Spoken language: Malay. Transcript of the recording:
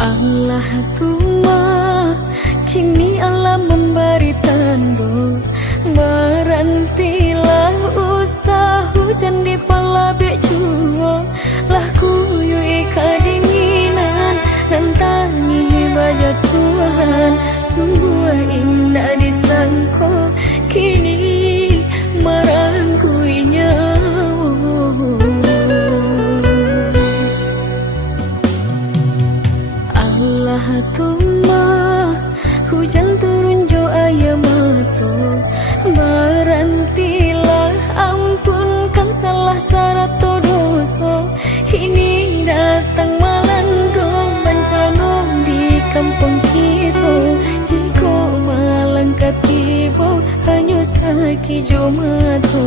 Allah tuma kini Allah memberi tanduk, berantilah usah hujan di palabek jua, lah kuyui kedinginan nantangi baja Tuhan, sungguh indah disangko kini merangkuinya. Allah tuma hujan turun jo ayam mato, berantilah ampunkan salah sarato doso, ini datang melando bencana di kampung kita, jika malangkat kibo hanya saki jo mato.